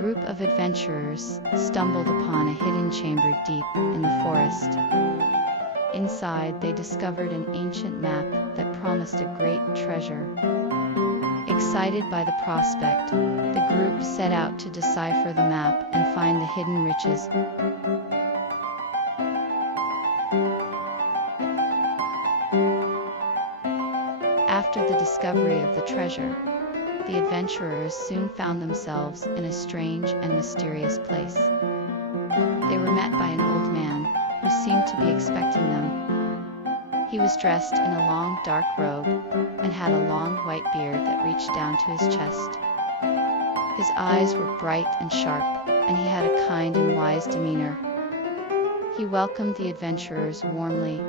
group of adventurers stumbled upon a hidden chamber deep in the forest. Inside, they discovered an ancient map that promised a great treasure. Excited by the prospect, the group set out to decipher the map and find the hidden riches. After the discovery of the treasure, the adventurers soon found themselves in a strange and mysterious place. They were met by an old man who seemed to be expecting them. He was dressed in a long dark robe and had a long white beard that reached down to his chest. His eyes were bright and sharp, and he had a kind and wise demeanor. He welcomed the adventurers warmly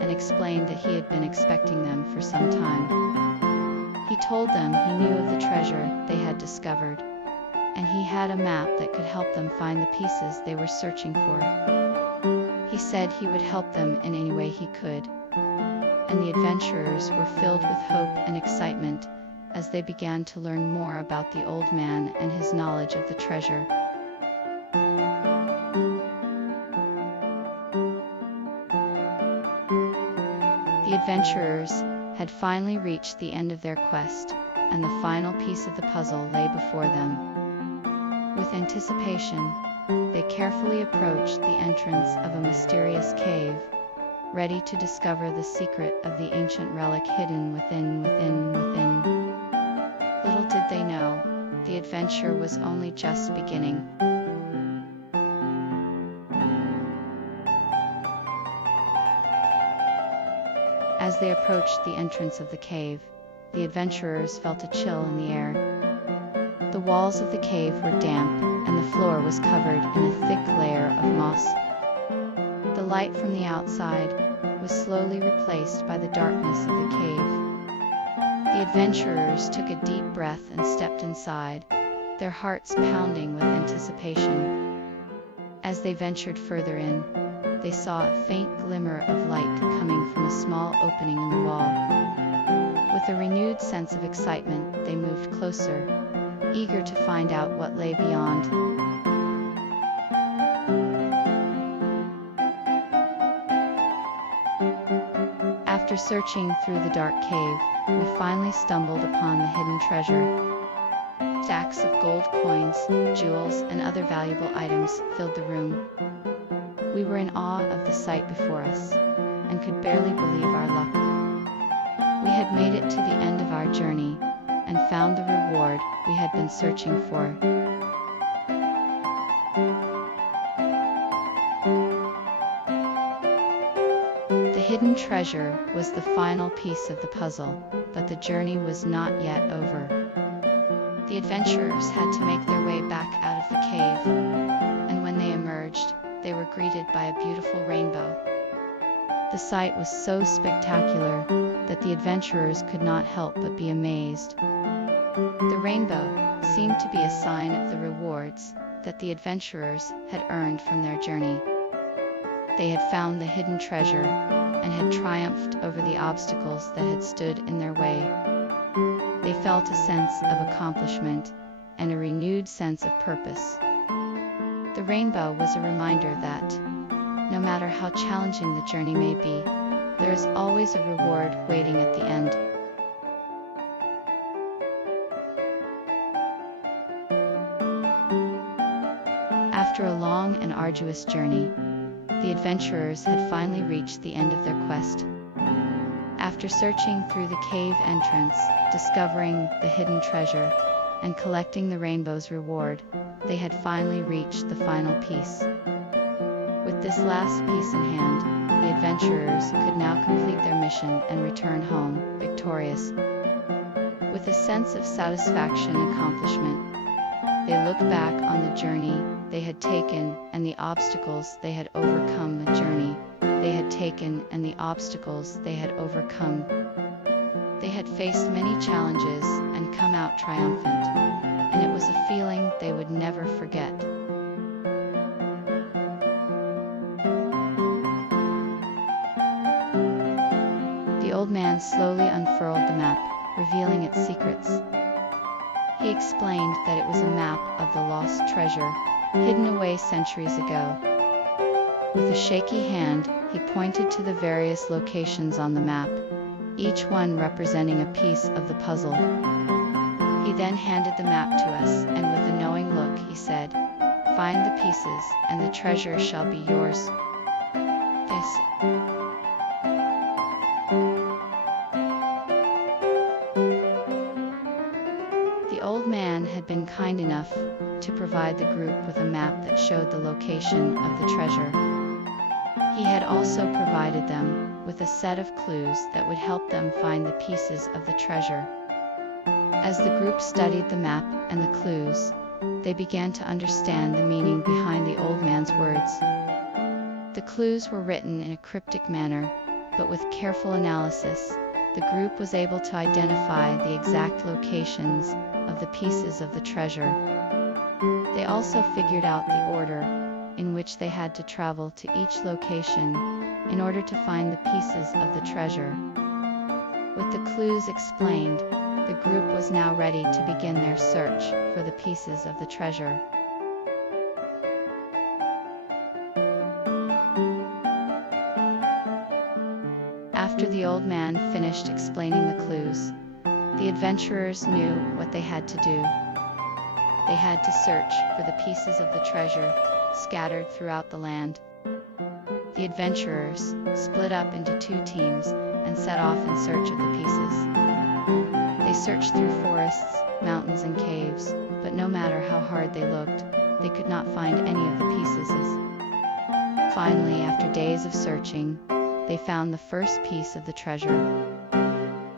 and explained that he had been expecting them for some time. He told them he knew of the treasure they had discovered, and he had a map that could help them find the pieces they were searching for. He said he would help them in any way he could, and the adventurers were filled with hope and excitement as they began to learn more about the old man and his knowledge of the treasure. The adventurers had finally reached the end of their quest, and the final piece of the puzzle lay before them. With anticipation, they carefully approached the entrance of a mysterious cave, ready to discover the secret of the ancient relic hidden within. Little did they know, the adventure was only just beginning. As they approached the entrance of the cave, the adventurers felt a chill in the air. The walls of the cave were damp, and the floor was covered in a thick layer of moss. The light from the outside was slowly replaced by the darkness of the cave. The adventurers took a deep breath and stepped inside, their hearts pounding with anticipation. As they ventured further in, they saw a faint glimmer of light coming from a small opening in the wall. With a renewed sense of excitement, they moved closer, eager to find out what lay beyond. After searching through the dark cave, we finally stumbled upon the hidden treasure. Stacks of gold coins, jewels, and other valuable items filled the room. We were in awe of the sight before us, and could barely believe our luck. We had made it to the end of our journey, and found the reward we had been searching for. The hidden treasure was the final piece of the puzzle, but the journey was not yet over. The adventurers had to make their way back out of the cave, and when they emerged, they were greeted by a beautiful rainbow. The sight was so spectacular that the adventurers could not help but be amazed. The rainbow seemed to be a sign of the rewards that the adventurers had earned from their journey. They had found the hidden treasure and had triumphed over the obstacles that had stood in their way. They felt a sense of accomplishment and a renewed sense of purpose. The rainbow was a reminder that, no matter how challenging the journey may be, there is always a reward waiting at the end. After a long and arduous journey, the adventurers had finally reached the end of their quest. After searching through the cave entrance, discovering the hidden treasure, and collecting the rainbow's reward, they had finally reached the final piece. With this last piece in hand, the adventurers could now complete their mission and return home, victorious. With a sense of satisfaction and accomplishment, they looked back on the journey they had taken and the obstacles they had overcome. They had faced many challenges and come out triumphant, and it was a feeling they would never forget. The old man slowly unfurled the map, revealing its secrets. He He explained that it was a map of the lost treasure, hidden away centuries ago. With a shaky hand, he pointed to the various locations on the map, each one representing a piece of the puzzle. He then handed the map to us, and with a knowing look he said, "Find the pieces, and the treasure shall be yours." This The old man had been kind enough to provide the group with a map that showed the location of the treasure. He had also provided them with a set of clues that would help them find the pieces of the treasure. As the group studied the map and the clues, they began to understand the meaning behind the old man's words. The clues were written in a cryptic manner, but with careful analysis, the group was able to identify the exact locations of the pieces of the treasure. They also figured out the order in which they had to travel to each location in order to find the pieces of the treasure. With the clues explained, the group was now ready to begin their search for the pieces of the treasure. After the old man finished explaining the clues, the adventurers knew what they had to do. They had to search for the pieces of the treasure scattered throughout the land. The adventurers split up into 2 teams and set off in search of the pieces. They searched through forests, mountains, and caves, but no matter how hard they looked, they could not find any of the pieces. Finally, after days of searching, they found the first piece of the treasure.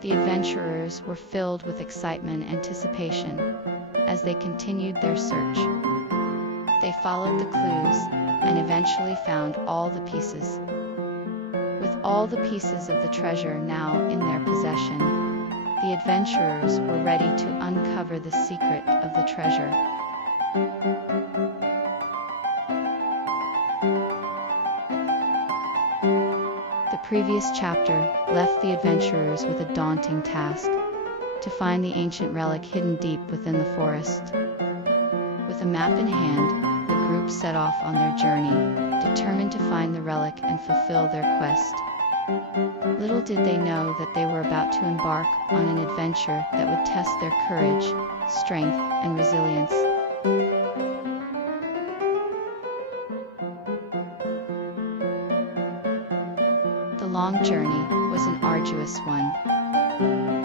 The adventurers were filled with excitement and anticipation as they continued their search. They followed the clues and eventually found all the pieces. With all the pieces of the treasure now in their possession, the adventurers were ready to uncover the secret of the treasure. The previous chapter left the adventurers with a daunting task: to find the ancient relic hidden deep within the forest. With a map in hand, the group set off on their journey, determined to find the relic and fulfill their quest. Little did they know that they were about to embark on an adventure that would test their courage, strength, and resilience. The long journey was an arduous one.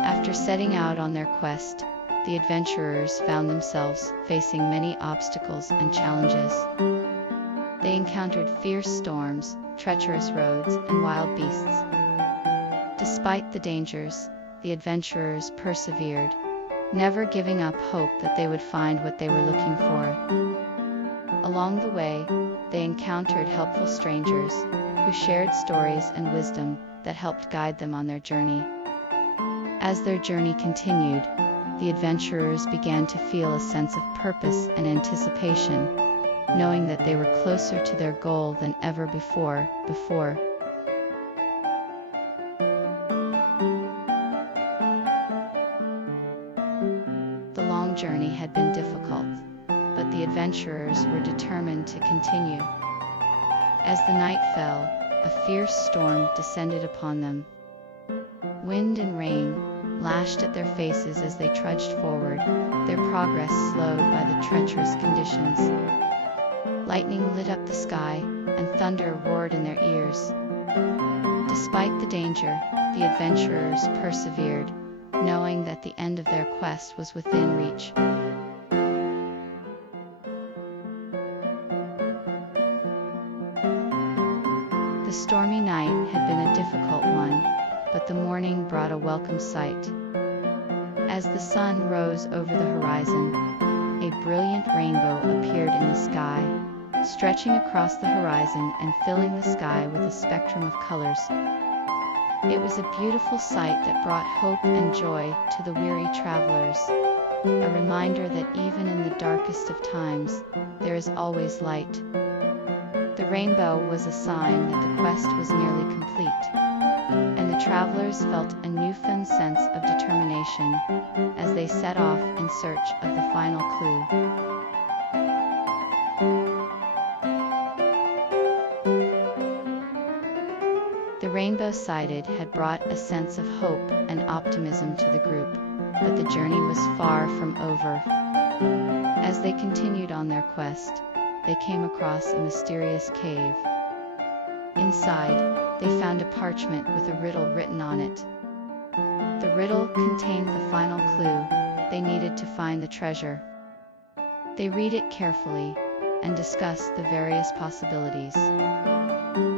After setting out on their quest, the adventurers found themselves facing many obstacles and challenges. They encountered fierce storms, treacherous roads, and wild beasts. Despite the dangers, the adventurers persevered, never giving up hope that they would find what they were looking for. Along the way, they encountered helpful strangers who shared stories and wisdom that helped guide them on their journey. As their journey continued, the adventurers began to feel a sense of purpose and anticipation, knowing that they were closer to their goal than ever before. The long journey had been difficult, but the adventurers were determined to continue. As the night fell, a fierce storm descended upon them. Wind and rain lashed at their faces as they trudged forward, their progress slowed by the treacherous conditions. Lightning lit up the sky, and thunder roared in their ears. Despite the danger, the adventurers persevered, knowing that the end of their quest was within reach. The stormy night had been a difficult one, but the morning brought a welcome sight. As the sun rose over the horizon, a brilliant rainbow appeared in the sky, stretching across the horizon and filling the sky with a spectrum of colors. It was a beautiful sight that brought hope and joy to the weary travelers, a reminder that even in the darkest of times, there is always light. The rainbow was a sign that the quest was nearly complete, and the travelers felt a newfound sense of determination as they set off in search of the final clue. The rainbow sighted had brought a sense of hope and optimism to the group, but the journey was far from over. As they continued on their quest, they came across a mysterious cave. Inside, they found a parchment with a riddle written on it. The riddle contained the final clue they needed to find the treasure. They read it carefully and discussed the various possibilities.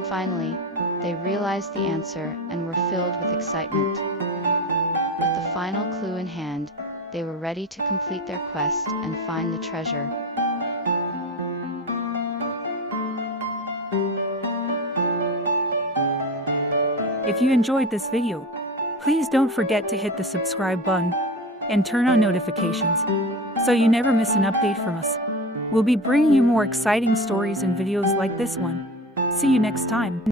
Finally, they realized the answer and were filled with excitement. With the final clue in hand, they were ready to complete their quest and find the treasure. If you enjoyed this video, please don't forget to hit the subscribe button and turn on notifications so you never miss an update from us. We'll be bringing you more exciting stories and videos like this one. See you next time.